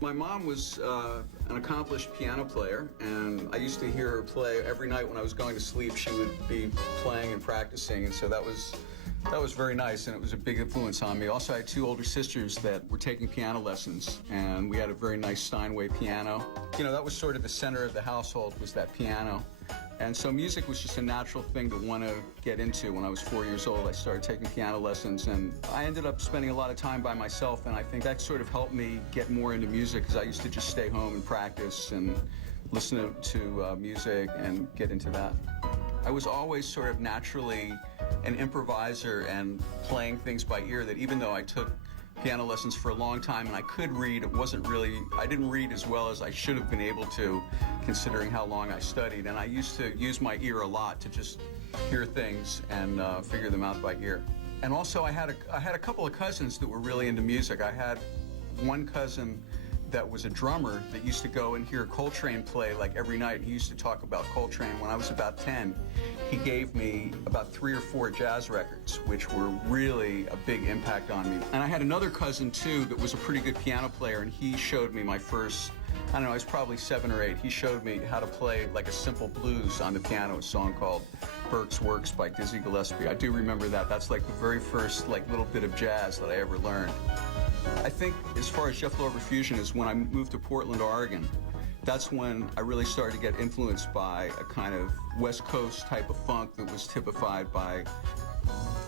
My mom was an accomplished piano player, and I used to hear her play every night when I was going to sleep. She would be playing and practicing, and so that was very nice, and it was a big influence on me. Also, I had two older sisters that were taking piano lessons, and we had a very nice Steinway piano. You know, that was sort of the center of the household, was that piano. And so music was just a natural thing to want to get into. When I was 4 years old, I started taking piano lessons, and I ended up spending a lot of time by myself, and I think that sort of helped me get more into music, because I used to just stay home and practice and listen to music and get into that. I was always sort of naturally an improviser and playing things by ear, that even though I took piano lessons for a long time and I could read, I didn't read as well as I should have been able to, considering how long I studied. And I used to use my ear a lot to just hear things and figure them out by ear. And also I had a couple of cousins that were really into music. I had one cousin that was a drummer that used to go and hear Coltrane play like every night. He used to talk about Coltrane. When I was about 10, he gave me about 3 or 4 jazz records, which were really a big impact on me. And I had another cousin too that was a pretty good piano player, and he showed me my first, I don't know, I was probably 7 or 8. He showed me how to play like a simple blues on the piano, a song called Burke's Works by Dizzy Gillespie. I do remember that. That's like the very first like little bit of jazz that I ever learned. I think as far as Jeff Lorber Fusion is when I moved to Portland, Oregon. That's when I really started to get influenced by a kind of West Coast type of funk that was typified by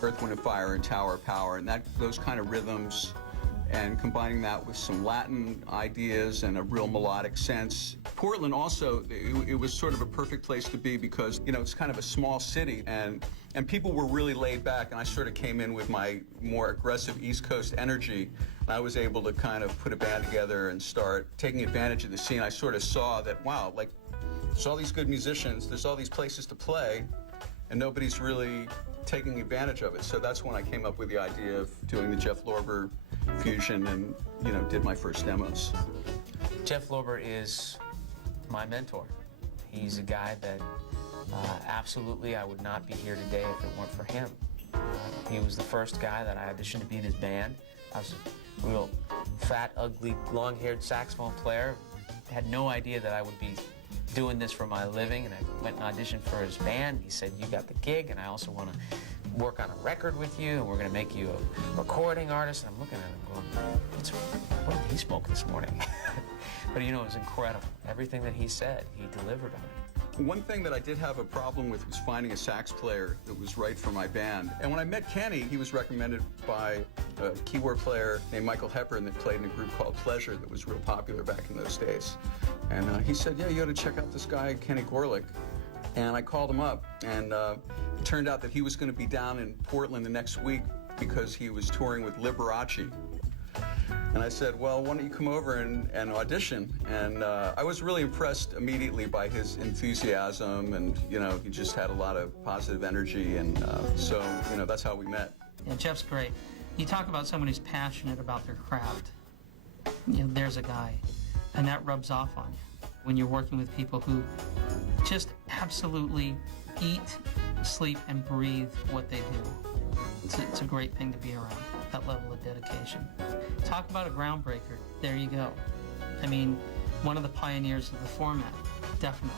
Earth, Wind & Fire and Tower of Power, and those kind of rhythms, and combining that with some Latin ideas and a real melodic sense. Portland also, it was sort of a perfect place to be because, you know, it's kind of a small city, and people were really laid back, and I sort of came in with my more aggressive East Coast energy, and I was able to kind of put a band together and start taking advantage of the scene. I sort of saw that, wow, like, there's all these good musicians, there's all these places to play, and nobody's really taking advantage of it. So that's when I came up with the idea of doing the Jeff Lorber Fusion and, you know, did my first demos. Jeff Lorber is my mentor. He's a guy that absolutely I would not be here today if it weren't for him. He was the first guy that I auditioned to be in his band. I was a real fat, ugly, long-haired saxophone player. Had no idea that I would be doing this for my living, and I went and auditioned for his band. He said, "You got the gig, and I also want to work on a record with you, and we're going to make you a recording artist." And I'm looking at him going, what did he smoke this morning? But you know, it was incredible. Everything that he said, he delivered on it. One thing that I did have a problem with was finding a sax player that was right for my band. And when I met Kenny, he was recommended by a keyboard player named Michael Hepburn that played in a group called Pleasure that was real popular back in those days. And he said, "Yeah, you ought to check out this guy, Kenny Gorlick." And I called him up, and it turned out that he was going to be down in Portland the next week because he was touring with Liberace. And I said, "Well, why don't you come over and audition?" And I was really impressed immediately by his enthusiasm, and, you know, he just had a lot of positive energy, and so, you know, that's how we met. Yeah, Jeff's great. You talk about someone who's passionate about their craft. You know, there's a guy, and that rubs off on you when you're working with people who just absolutely eat, sleep, and breathe what they do. It's a great thing to be around, that level of dedication. Talk about a groundbreaker. There you go. I mean, one of the pioneers of the format, definitely.